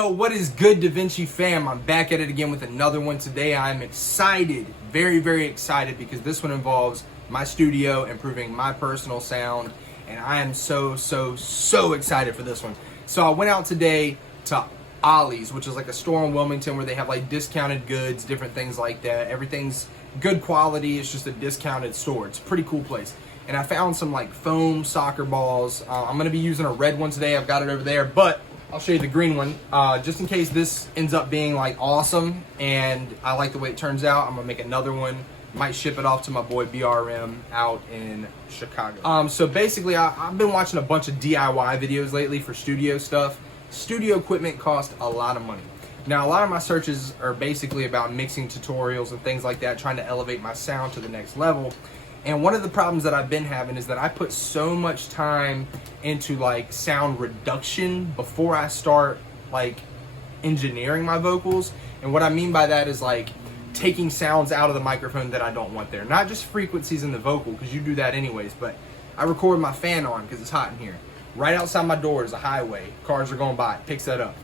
Yo, what is good, DaVinci fam? I'm back at it again with another one today. I'm excited, very excited, because this one involves my studio, improving my personal sound, and I am so excited for this one. So I went out today to Ollie's, which is like a store in Wilmington where they have like discounted goods, different things like that. Everything's good quality. It's just a discounted store. It's a pretty cool place. And I found some like foam soccer balls. I'm going to be using a red one today. I've got it over there, but I'll show you the green one, just in case this ends up being like awesome and I like the way it turns out. I'm gonna make another one, might ship it off to my boy BRM out in Chicago. So basically I've been watching a bunch of DIY videos lately for studio stuff. Studio equipment costs a lot of money. Now a lot of my searches are basically about mixing tutorials and things like that, trying to elevate my sound to the next level. And one of the problems that I've been having is that I put so much time into like sound reduction before I start like engineering my vocals. And what I mean by that is like taking sounds out of the microphone that I don't want there. Not just frequencies in the vocal, because you do that anyways, but I record my fan on because it's hot in here. Right outside my door is a highway. Cars are going by. It picks that up.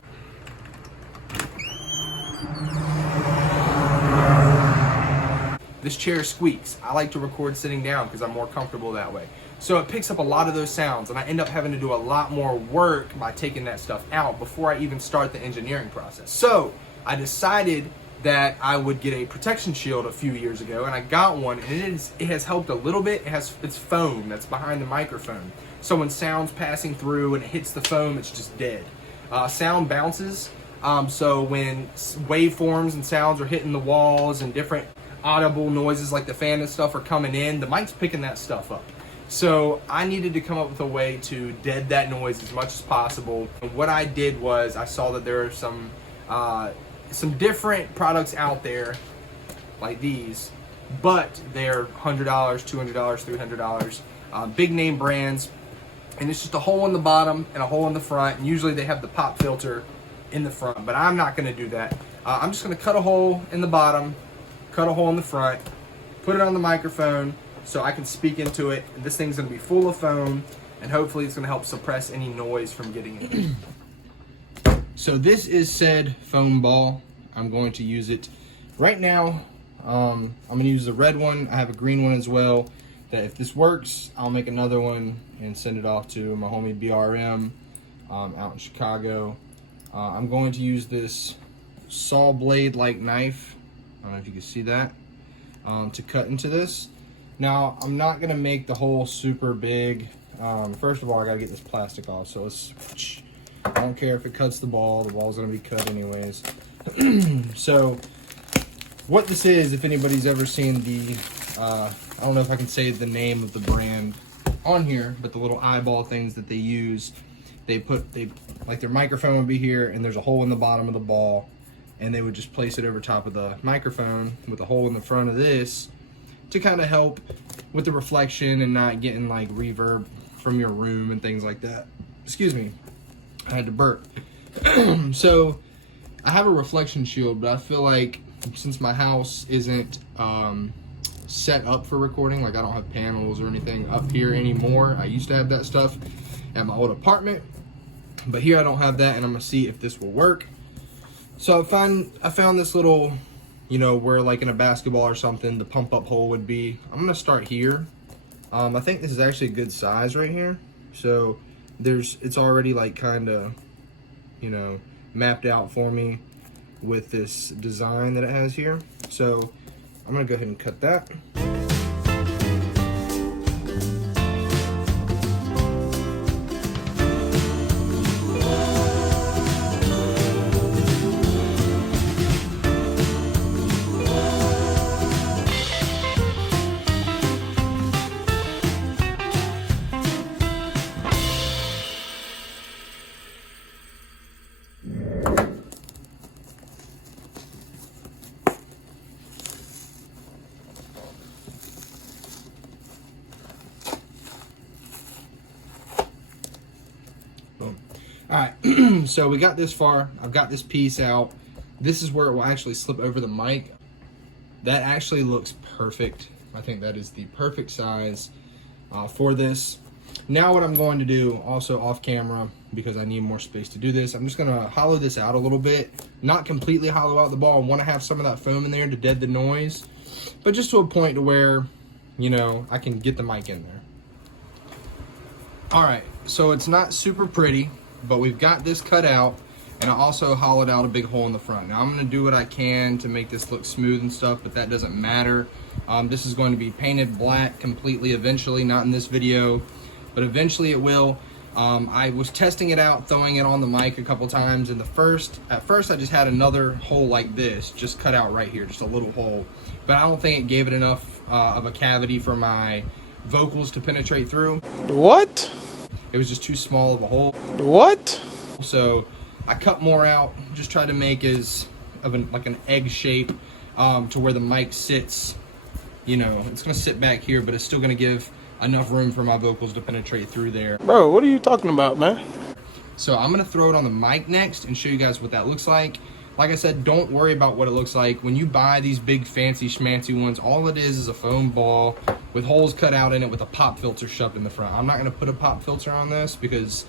This chair squeaks. I like to record sitting down because I'm more comfortable that way. So it picks up a lot of those sounds, and I end up having to do a lot more work by taking that stuff out before I even start the engineering process. So I decided that I would get a protection shield a few years ago, and I got one, and it has helped a little bit. It's foam that's behind the microphone. So when sound's passing through and it hits the foam, it's just dead. Sound bounces. So when waveforms and sounds are hitting the walls and different audible noises like the fan and stuff are coming in, the mic's picking that stuff up. So I needed to come up with a way to dead that noise as much as possible. And what I did was I saw that there are some different products out there like these, but they're $100, $200, $300, big name brands, and it's just a hole in the bottom and a hole in the front, and usually they have the pop filter in the front, but I'm not going to do that. I'm just going to cut a hole in the bottom, cut a hole in the front, put it on the microphone so I can speak into it. And this thing's gonna be full of foam, and hopefully it's gonna help suppress any noise from getting in. So this is said foam ball. I'm going to use it right now. I'm gonna use the red one. I have a green one as well, that if this works, I'll make another one and send it off to my homie BRM out in Chicago. I'm going to use this saw blade like knife, I don't know if you can see that, to cut into this. Now, I'm not gonna make the hole super big. First of all, I gotta get this plastic off, so I don't care if it cuts the ball's gonna be cut anyways. So, what this is, if anybody's ever seen the, I don't know if I can say the name of the brand on here, but the little eyeball things that they use, like their microphone would be here, and there's a hole in the bottom of the ball, and they would just place it over top of the microphone with a hole in the front of this to kind of help with the reflection and not getting like reverb from your room and things like that. Excuse me, I had to burp. So I have a reflection shield, but I feel like since my house isn't set up for recording, like I don't have panels or anything up here anymore. I used to have that stuff at my old apartment, but here I don't have that, and I'm gonna see if this will work. So I found this little, you know, where like in a basketball or something, the pump up hole would be. I'm gonna start here. I think this is actually a good size right here. So it's already like kind of, you know, mapped out for me with this design that it has here. So I'm gonna go ahead and cut that. Alright, so we got this far. I've got this piece out. This is where it will actually slip over the mic. That actually looks perfect. I think that is the perfect size for this. Now what I'm going to do, also off camera, because I need more space to do this, I'm just gonna hollow this out a little bit. Not completely hollow out the ball. I wanna have some of that foam in there to dead the noise, but just to a point to where, you know, I can get the mic in there. All right, so it's not super pretty, but we've got this cut out, and I also hollowed out a big hole in the front. Now I'm gonna do what I can to make this look smooth and stuff, but that doesn't matter. This is going to be painted black completely eventually, not in this video, but eventually it will. I was testing it out, throwing it on the mic a couple times, and at first I just had another hole like this, just cut out right here, just a little hole. But I don't think it gave it enough of a cavity for my vocals to penetrate through. What? It was just too small of a hole. What? So I cut more out, just tried to make like an egg shape to where the mic sits. You know, it's gonna sit back here, but it's still gonna give enough room for my vocals to penetrate through there. Bro, what are you talking about, man? So I'm gonna throw it on the mic next and show you guys what that looks like. Like I said, don't worry about what it looks like. When you buy these big fancy schmancy ones, all it is a foam ball with holes cut out in it with a pop filter shoved in the front. I'm not gonna put a pop filter on this because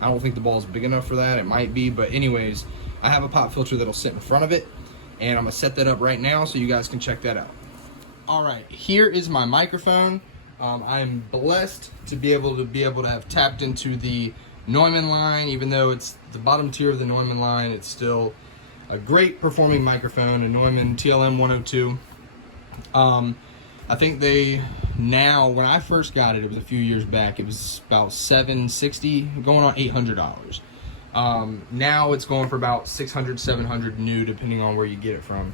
I don't think the ball is big enough for that. It might be, but anyways, I have a pop filter that'll sit in front of it, and I'm gonna set that up right now so you guys can check that out. All right, here is my microphone. I'm blessed to be able to have tapped into the Neumann line. Even though it's the bottom tier of the Neumann line, it's still a great performing microphone, a Neumann TLM 102. I think now, when I first got it, it was a few years back, it was about $760, going on $800. Now it's going for about $600, $700 new, depending on where you get it from.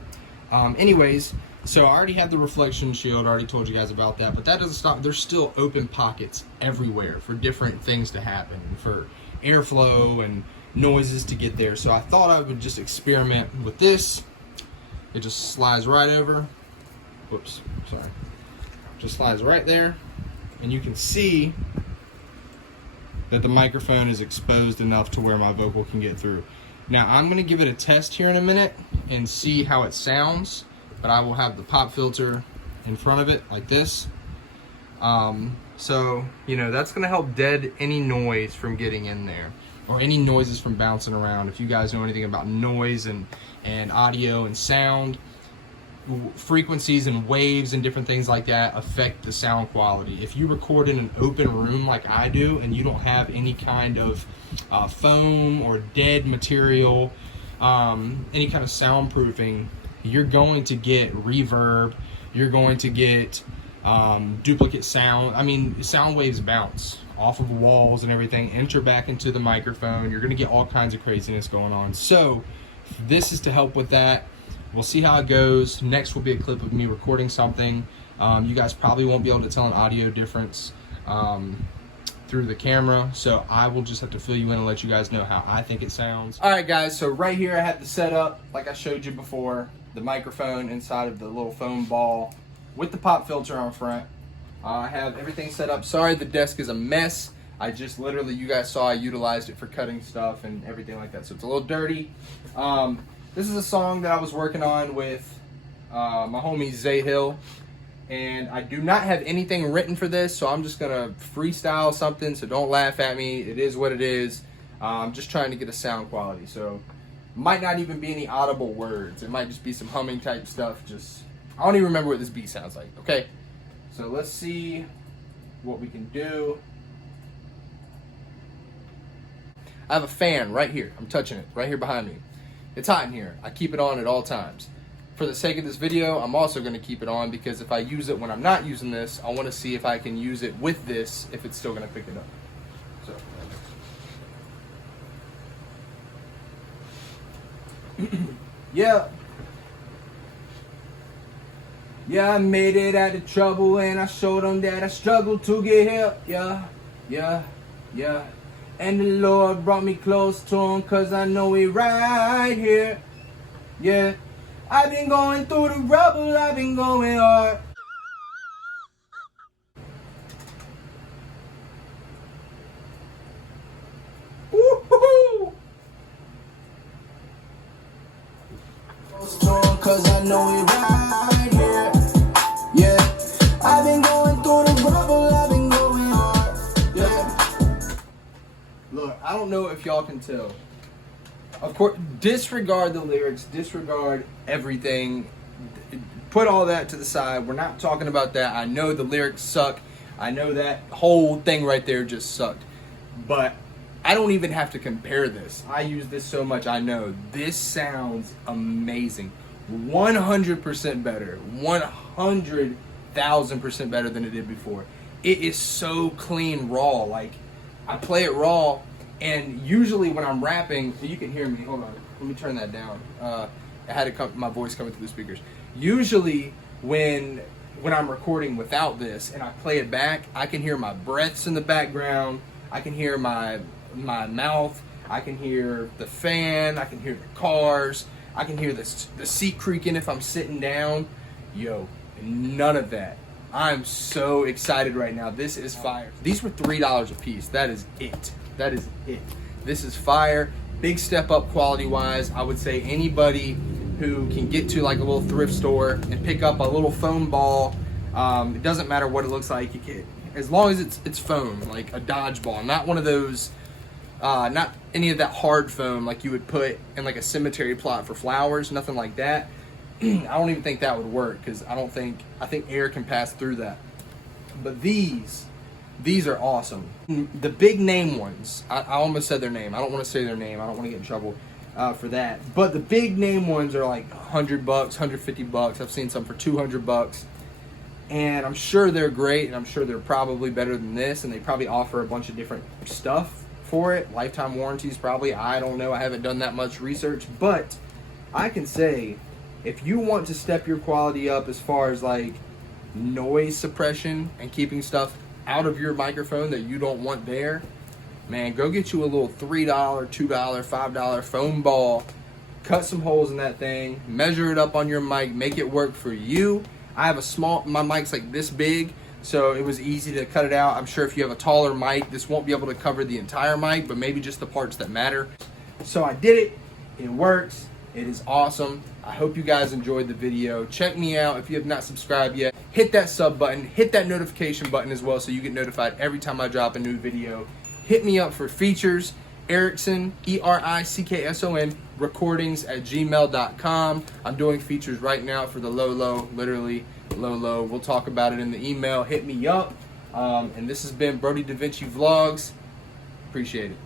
Anyways, so I already have the reflection shield, I already told you guys about that, but that doesn't stop. There's still open pockets everywhere for different things to happen, for airflow and noises to get there. So I thought I would just experiment with this. It just slides right over. Whoops, sorry. Just slides right there, and you can see that the microphone is exposed enough to where my vocal can get through. Now I'm gonna give it a test here in a minute and see how it sounds, but I will have the pop filter in front of it like this. So, you know, that's gonna help dead any noise from getting in there, or any noises from bouncing around. If you guys know anything about noise and audio and sound, frequencies and waves and different things like that affect the sound quality. If you record in an open room like I do, and you don't have any kind of foam or dead material, any kind of soundproofing, you're going to get reverb, you're going to get duplicate sound. I mean, sound waves bounce off of walls and everything, enter back into the microphone. You're gonna get all kinds of craziness going on. So this is to help with that. We'll see how it goes. Next will be a clip of me recording something. You guys probably won't be able to tell an audio difference through the camera, so I will just have to fill you in and let you guys know how I think it sounds. All right, guys, so right here I have the setup, like I showed you before, the microphone inside of the little foam ball with the pop filter on front. I have everything set up. Sorry, the desk is a mess. I just literally, you guys saw I utilized it for cutting stuff and everything like that, so it's a little dirty. This is a song that I was working on with my homie Zay Hill, and I do not have anything written for this, so I'm just gonna freestyle something, so don't laugh at me. It is what it is. I'm just trying to get a sound quality, so might not even be any audible words. It might just be some humming type stuff. I don't even remember what this beat sounds like. Okay, so let's see what we can do. I have a fan right here. I'm touching it right here behind me. It's hot in here. I keep it on at all times. For the sake of this video, I'm also going to keep it on because if I use it when I'm not using this, I want to see if I can use it with this, if it's still going to pick it up. So, yeah. Yeah, I made it out of trouble and I showed them that I struggled to get help. Yeah, yeah, yeah. And the Lord brought me close to him cause I know he right here. Yeah, I've been going through the rubble, I've been going hard. Woo-hoo-hoo. Close to him cause I know he right here. Yeah, I've been going through the rubble, I've been going hard. Yeah. don't know if y'all can tell. Of course, disregard the lyrics, disregard everything. Put all that to the side. We're not talking about that. I know the lyrics suck. I know that whole thing right there just sucked. But I don't even have to compare this. I use this so much, I know. This sounds amazing. 100% better. 100,000% better than it did before. It is so clean raw. Like, I play it raw, and usually when I'm rapping, you can hear me. Hold on. Let me turn that down. I had to come, my voice coming through the speakers. Usually when I'm recording without this and I play it back, I can hear my breaths in the background. I can hear my mouth. I can hear the fan. I can hear the cars. I can hear the seat creaking if I'm sitting down. Yo, none of that. I'm so excited right now. This is fire. These were $3 a piece. That is it. That is it. This is fire. Big step up quality wise. I would say anybody who can get to like a little thrift store and pick up a little foam ball. It doesn't matter what it looks like. You can, as long as it's foam, like a dodgeball, not one of those, not any of that hard foam like you would put in like a cemetery plot for flowers. Nothing like that. I don't even think that would work because I think air can pass through that. But these are awesome. The big name ones, I almost said their name. I don't want to say their name. I don't want to get in trouble for that. But the big name ones are like $100, $150. I've seen some for $200. And I'm sure they're great, and I'm sure they're probably better than this, and they probably offer a bunch of different stuff for it. Lifetime warranties probably. I don't know. I haven't done that much research. But I can say, if you want to step your quality up as far as like noise suppression and keeping stuff out of your microphone that you don't want there, man, go get you a little $3, $2, $5 foam ball, cut some holes in that thing, measure it up on your mic, make it work for you. I have my mic's like this big, so it was easy to cut it out. I'm sure if you have a taller mic, this won't be able to cover the entire mic, but maybe just the parts that matter. So I did it. It works. It is awesome. I hope you guys enjoyed the video. Check me out if you have not subscribed yet. Hit that sub button, hit that notification button as well so you get notified every time I drop a new video. Hit me up for features, Erickson, ERICKSON, recordings@gmail.com. I'm doing features right now for the low, literally low. We'll talk about it in the email. Hit me up. And this has been Brody Da Vinci Vlogs. Appreciate it.